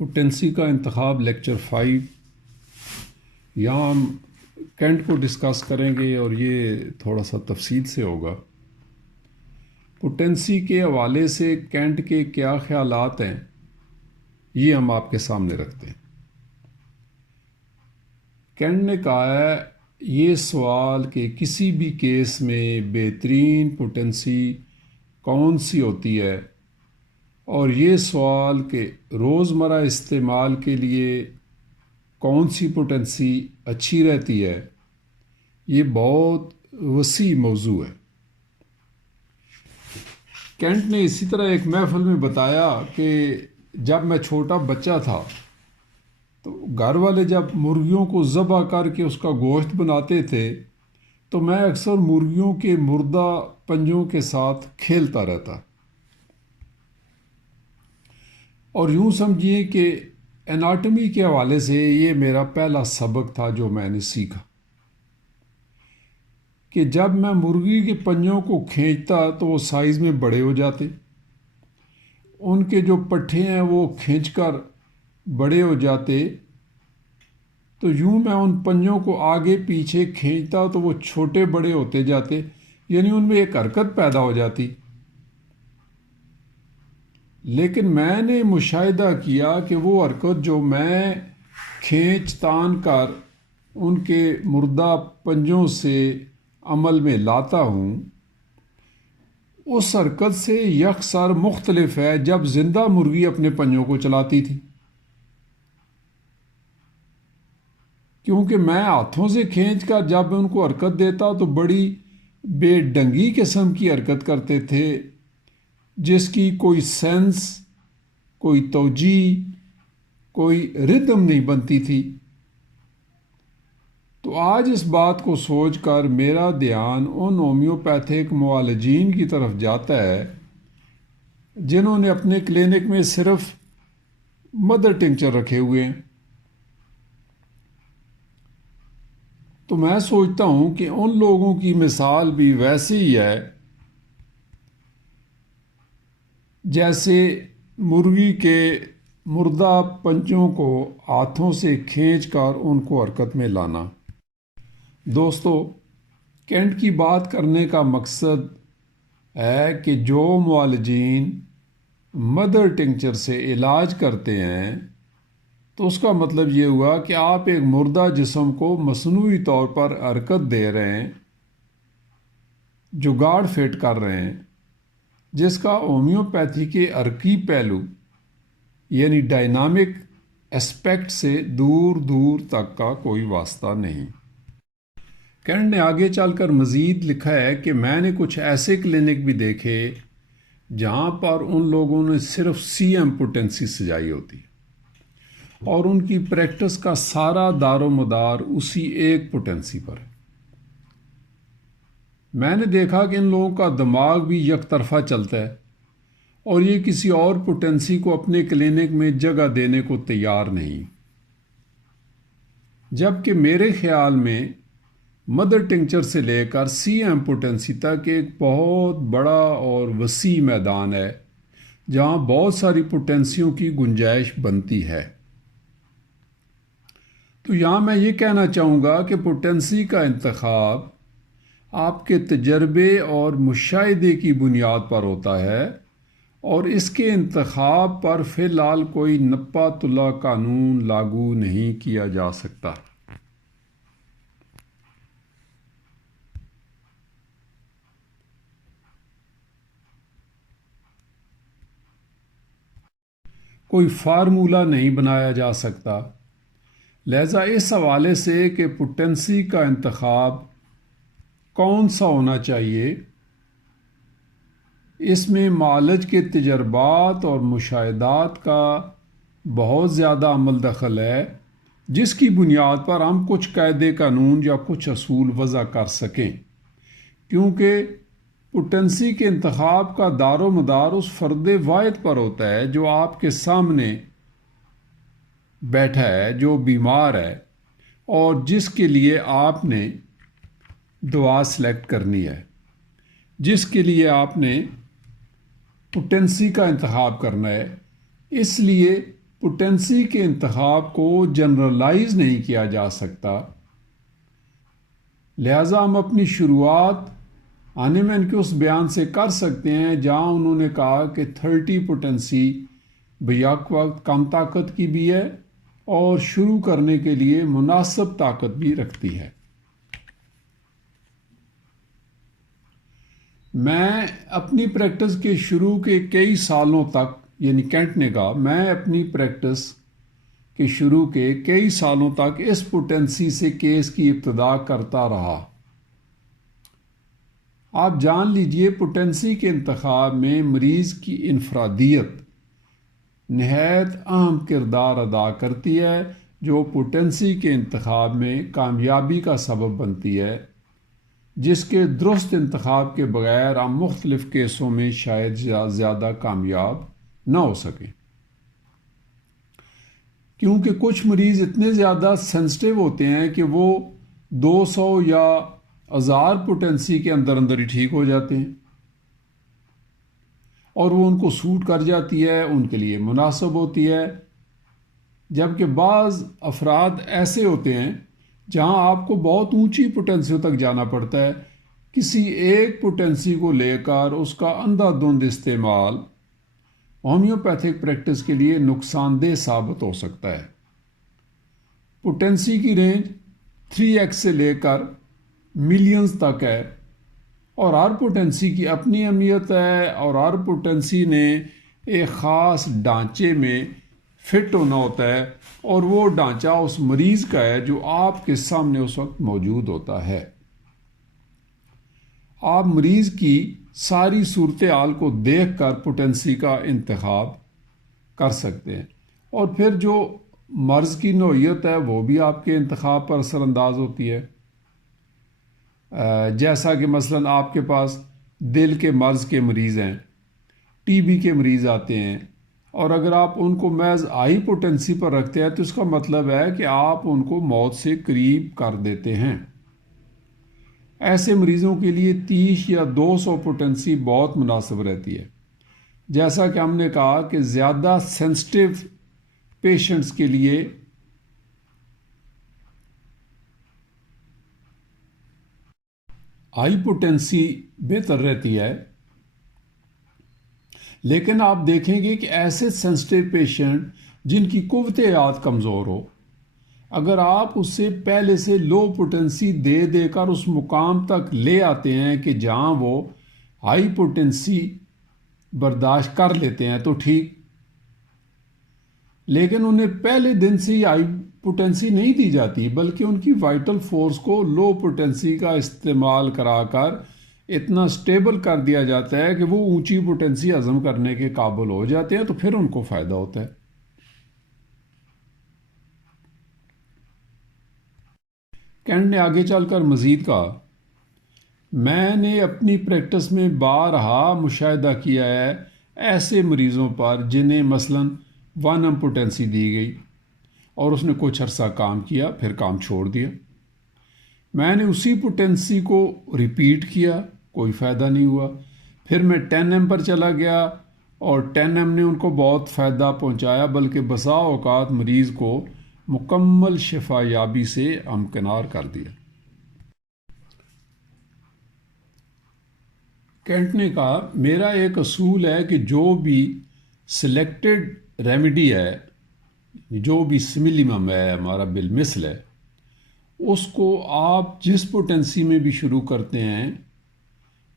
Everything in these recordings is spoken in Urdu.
پوٹینسی کا انتخاب لیکچر 5۔ یہاں ہم کینٹ کو ڈسکس کریں گے اور یہ تھوڑا سا تفصیل سے ہوگا۔ پوٹینسی کے حوالے سے کینٹ کے کیا خیالات ہیں یہ ہم آپ کے سامنے رکھتے ہیں۔ کینٹ نے کہا ہے یہ سوال کہ کسی بھی کیس میں بہترین پوٹینسی کون سی ہوتی ہے، اور یہ سوال کہ روزمرہ استعمال کے لیے کون سی پوٹینسی اچھی رہتی ہے، یہ بہت وسیع موضوع ہے۔ کینٹ نے اسی طرح ایک محفل میں بتایا کہ جب میں چھوٹا بچہ تھا تو گھر والے جب مرغیوں کو ذبح کر کے اس کا گوشت بناتے تھے تو میں اکثر مرغیوں کے مردہ پنجوں کے ساتھ کھیلتا رہتا، اور یوں سمجھیے کہ اناٹمی کے حوالے سے یہ میرا پہلا سبق تھا جو میں نے سیکھا کہ جب میں مرغی کے پنجوں کو کھینچتا تو وہ سائز میں بڑے ہو جاتے، ان کے جو پٹھے ہیں وہ کھینچ کر بڑے ہو جاتے، تو یوں میں ان پنجوں کو آگے پیچھے کھینچتا تو وہ چھوٹے بڑے ہوتے جاتے، یعنی ان میں ایک حرکت پیدا ہو جاتی۔ لیکن میں نے مشاہدہ کیا کہ وہ حرکت جو میں کھینچ تان کر ان کے مردہ پنجوں سے عمل میں لاتا ہوں، اس حرکت سے یکسر مختلف ہے جب زندہ مرغی اپنے پنجوں کو چلاتی تھی، کیونکہ میں ہاتھوں سے کھینچ کر جب ان کو حرکت دیتا تو بڑی بے ڈنگی قسم کی حرکت کرتے تھے، جس کی کوئی سینس، کوئی توجیہ، کوئی ردم نہیں بنتی تھی۔ تو آج اس بات کو سوچ کر میرا دھیان ان ہومیوپیتھک معالجین کی طرف جاتا ہے جنہوں نے اپنے کلینک میں صرف مدر ٹنکچر رکھے ہوئے ہیں۔ تو میں سوچتا ہوں کہ ان لوگوں کی مثال بھی ویسی ہی ہے جیسے مرغی کے مردہ پنجوں کو ہاتھوں سے کھینچ کر ان کو حرکت میں لانا۔ دوستو، کینٹ کی بات کرنے کا مقصد ہے کہ جو معالجین مدر ٹنکچر سے علاج کرتے ہیں تو اس کا مطلب یہ ہوا کہ آپ ایک مردہ جسم کو مصنوعی طور پر حرکت دے رہے ہیں، جگاڑ فٹ کر رہے ہیں، جس کا ہومیوپیتھی کے حرکی پہلو یعنی ڈائنامک اسپیکٹ سے دور دور تک کا کوئی واسطہ نہیں۔ کینٹ نے آگے چل کر مزید لکھا ہے کہ میں نے کچھ ایسے کلینک بھی دیکھے جہاں پر ان لوگوں نے صرف سی ایم پوٹینسی سجائی ہوتی اور ان کی پریکٹس کا سارا دار و مدار اسی ایک پوٹینسی پر ہے۔ میں نے دیکھا کہ ان لوگوں کا دماغ بھی یک طرفہ چلتا ہے اور یہ کسی اور پوٹینسی کو اپنے کلینک میں جگہ دینے کو تیار نہیں، جبکہ میرے خیال میں مدر ٹنکچر سے لے کر سی ایم پوٹینسی تک ایک بہت بڑا اور وسیع میدان ہے جہاں بہت ساری پوٹینسیوں کی گنجائش بنتی ہے۔ تو یہاں میں یہ کہنا چاہوں گا کہ پوٹینسی کا انتخاب آپ کے تجربے اور مشاہدے کی بنیاد پر ہوتا ہے، اور اس کے انتخاب پر فی الحال کوئی نپا تلا قانون لاگو نہیں کیا جا سکتا۔ کوئی فارمولہ نہیں بنایا جا سکتا، لہذا اس حوالے سے کہ پوٹینسی کا انتخاب کون سا ہونا چاہیے، اس میں معالج کے تجربات اور مشاہدات کا بہت زیادہ عمل دخل ہے، جس کی بنیاد پر ہم کچھ قاعدے قانون یا کچھ اصول وضع کر سکیں، کیونکہ پوٹینسی کے انتخاب کا دار و مدار اس فرد واحد پر ہوتا ہے جو آپ کے سامنے بیٹھا ہے، جو بیمار ہے اور جس کے لیے آپ نے دوا سلیکٹ کرنی ہے، جس کے لیے آپ نے پوٹینسی کا انتخاب کرنا ہے۔ اس لیے پوٹینسی کے انتخاب کو جنرلائز نہیں کیا جا سکتا، لہٰذا ہم اپنی شروعات آنیمین کے اس بیان سے کر سکتے ہیں جہاں انہوں نے کہا کہ 30 پوٹینسی بیک وقت کم طاقت کی بھی ہے اور شروع کرنے کے لیے مناسب طاقت بھی رکھتی ہے۔ میں اپنی پریکٹس کے شروع کے کئی سالوں تک، یعنی کینٹ نے کہا، میں اپنی پریکٹس کے شروع کے کئی سالوں تک اس پوٹینسی سے کیس کی ابتدا کرتا رہا۔ آپ جان لیجئے پوٹینسی کے انتخاب میں مریض کی انفرادیت نہایت اہم کردار ادا کرتی ہے، جو پوٹینسی کے انتخاب میں کامیابی کا سبب بنتی ہے، جس کے درست انتخاب کے بغیر ہم مختلف کیسوں میں شاید زیادہ کامیاب نہ ہو سکیں، کیونکہ کچھ مریض اتنے زیادہ سینسٹیو ہوتے ہیں کہ وہ 200 یا 1000 پوٹینسی کے اندر ہی ٹھیک ہو جاتے ہیں اور وہ ان کو سوٹ کر جاتی ہے، ان کے لیے مناسب ہوتی ہے، جبکہ بعض افراد ایسے ہوتے ہیں جہاں آپ کو بہت اونچی پوٹینسیوں تک جانا پڑتا ہے۔ کسی ایک پوٹینسی کو لے کر اس کا اندھا دھند استعمال ہومیوپیتھک پریکٹس کے لیے نقصان دہ ثابت ہو سکتا ہے۔ پوٹینسی کی رینج 3x سے لے کر ملینز تک ہے، اور ہر پوٹینسی کی اپنی اہمیت ہے، اور ہر پوٹینسی نے ایک خاص ڈھانچے میں فٹ ہونا ہوتا ہے، اور وہ ڈھانچہ اس مریض کا ہے جو آپ کے سامنے اس وقت موجود ہوتا ہے۔ آپ مریض کی ساری صورتحال کو دیکھ کر پوٹینسی کا انتخاب کر سکتے ہیں، اور پھر جو مرض کی نوعیت ہے وہ بھی آپ کے انتخاب پر اثر انداز ہوتی ہے۔ جیسا کہ مثلاً آپ کے پاس دل کے مرض کے مریض ہیں، ٹی بی کے مریض آتے ہیں، اور اگر آپ ان کو محض ہائی پوٹینسی پر رکھتے ہیں تو اس کا مطلب ہے کہ آپ ان کو موت سے قریب کر دیتے ہیں۔ ایسے مریضوں کے لیے 30 یا 200 پوٹینسی بہت مناسب رہتی ہے۔ جیسا کہ ہم نے کہا کہ زیادہ سینسٹیو پیشنٹس کے لیے ہائی پوٹینسی بہتر رہتی ہے، لیکن آپ دیکھیں گے کہ ایسے سینسٹیو پیشنٹ جن کی قوت یاد کمزور ہو، اگر آپ اس سے پہلے سے لو پوٹینسی دے دے کر اس مقام تک لے آتے ہیں کہ جہاں وہ ہائی پوٹینسی برداشت کر لیتے ہیں تو ٹھیک، لیکن انہیں پہلے دن سے ہی ہائی پوٹینسی نہیں دی جاتی، بلکہ ان کی وائٹل فورس کو لو پوٹینسی کا استعمال کرا کر اتنا سٹیبل کر دیا جاتا ہے کہ وہ اونچی پوٹینسی ہضم کرنے کے قابل ہو جاتے ہیں، تو پھر ان کو فائدہ ہوتا ہے۔ کینٹ نے آگے چل کر مزید کہا، میں نے اپنی پریکٹس میں بارہا مشاہدہ کیا ہے ایسے مریضوں پر جنہیں مثلاً 1 پوٹینسی دی گئی اور اس نے کچھ عرصہ کام کیا، پھر کام چھوڑ دیا۔ میں نے اسی پوٹینسی کو ریپیٹ کیا، کوئی فائدہ نہیں ہوا، پھر میں 10 پر چلا گیا اور 10 نے ان کو بہت فائدہ پہنچایا، بلکہ بسا اوقات مریض کو مکمل شفا یابی سے ہمکنار کر دیا۔ کینٹ نے کہا، میرا ایک اصول ہے کہ جو بھی سلیکٹڈ ریمیڈی ہے، جو بھی سملیمم ہے، ہمارا بالمثل ہے، اس کو آپ جس پوٹینسی میں بھی شروع کرتے ہیں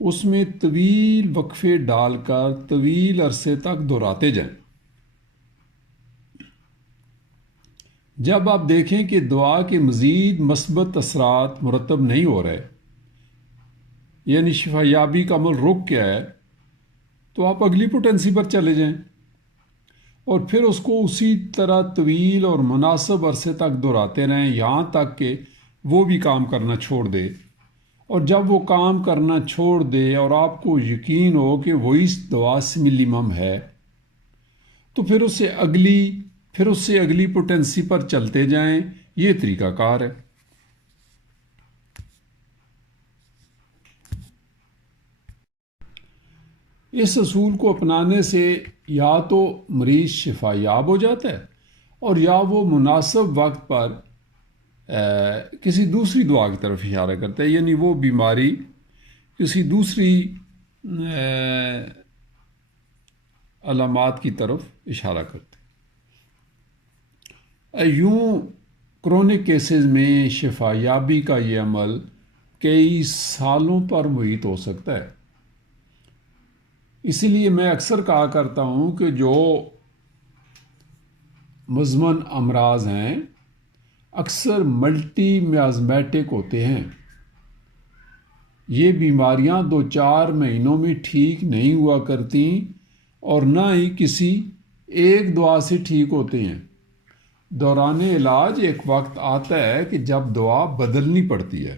اس میں طویل وقفے ڈال کر طویل عرصے تک دہراتے جائیں۔ جب آپ دیکھیں کہ دوا کے مزید مثبت اثرات مرتب نہیں ہو رہے، یعنی شفا یابی کا عمل رک گیا ہے، تو آپ اگلی پوٹینسی پر چلے جائیں اور پھر اس کو اسی طرح طویل اور مناسب عرصے تک دہراتے رہیں یہاں تک کہ وہ بھی کام کرنا چھوڑ دے، اور جب وہ کام کرنا چھوڑ دے اور آپ کو یقین ہو کہ وہی دوا سملیمم ہے، تو پھر اس سے اگلی پوٹینسی پر چلتے جائیں۔ یہ طریقہ کار ہے۔ اس اصول کو اپنانے سے یا تو مریض شفا یاب ہو جاتا ہے اور یا وہ مناسب وقت پر کسی دوسری دعا کی طرف اشارہ کرتا ہے، یعنی وہ بیماری کسی دوسری علامات کی طرف اشارہ کرتے ہیں۔ یوں کرونک کیسز میں شفا یابی کا یہ عمل کئی سالوں پر محیط ہو سکتا ہے۔ اسی لیے میں اکثر کہا کرتا ہوں کہ جو مزمن امراض ہیں اکثر ملٹی میازمیٹک ہوتے ہیں۔ یہ بیماریاں 2-4 مہینوں میں ٹھیک نہیں ہوا کرتی اور نہ ہی کسی ایک دعا سے ٹھیک ہوتے ہیں۔ دوران علاج ایک وقت آتا ہے کہ جب دعا بدلنی پڑتی ہے۔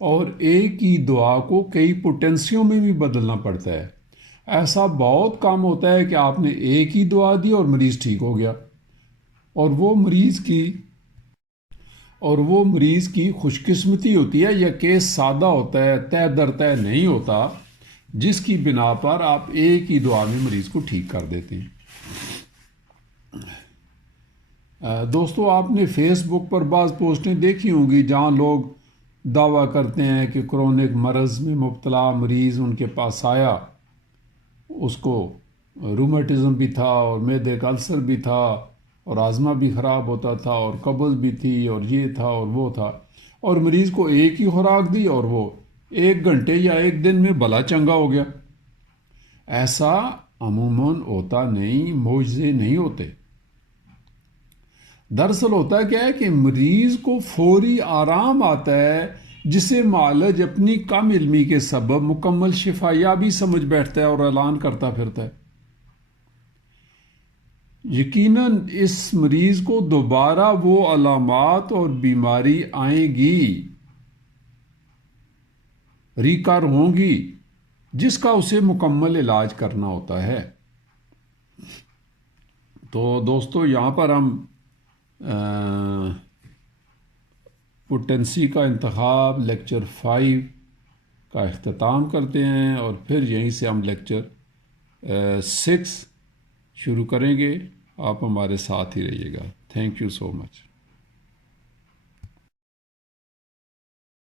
اور ایک ہی دعا کو کئی پوٹینسیوں میں بھی بدلنا پڑتا ہے۔ ایسا بہت کام ہوتا ہے کہ آپ نے ایک ہی دعا دی اور مریض ٹھیک ہو گیا، اور وہ مریض کی خوش قسمتی ہوتی ہے یا کیس سادہ ہوتا ہے، طے در طے نہیں ہوتا، جس کی بنا پر آپ ایک ہی دعا میں مریض کو ٹھیک کر دیتے ہیں۔ دوستو، آپ نے فیس بک پر بعض پوسٹیں دیکھی ہوں گی جہاں لوگ دعویٰ کرتے ہیں کہ کرونک مرض میں مبتلا مریض ان کے پاس آیا، اس کو رومیٹزم بھی تھا اور معدے کا السر بھی تھا اور ہاضمہ بھی خراب ہوتا تھا اور قبض بھی تھی اور یہ تھا اور وہ تھا، اور مریض کو ایک ہی خوراک دی اور وہ 1 گھنٹے یا 1 دن میں بلا چنگا ہو گیا۔ ایسا عموماً ہوتا نہیں، معجزے نہیں ہوتے۔ دراصل ہوتا کیا ہے کہ مریض کو فوری آرام آتا ہے، جسے معالج اپنی کم علمی کے سبب مکمل شفا یابی سمجھ بیٹھتا ہے اور اعلان کرتا پھرتا ہے۔ یقیناً اس مریض کو دوبارہ وہ علامات اور بیماری آئیں گی، ریکار ہوں گی، جس کا اسے مکمل علاج کرنا ہوتا ہے۔ تو دوستو، یہاں پر ہم پوٹنسی کا انتخاب لیکچر 5 کا اختتام کرتے ہیں، اور پھر یہیں سے ہم لیکچر 6 شروع کریں گے۔ آپ ہمارے ساتھ ہی رہیے گا۔ Thank you so much.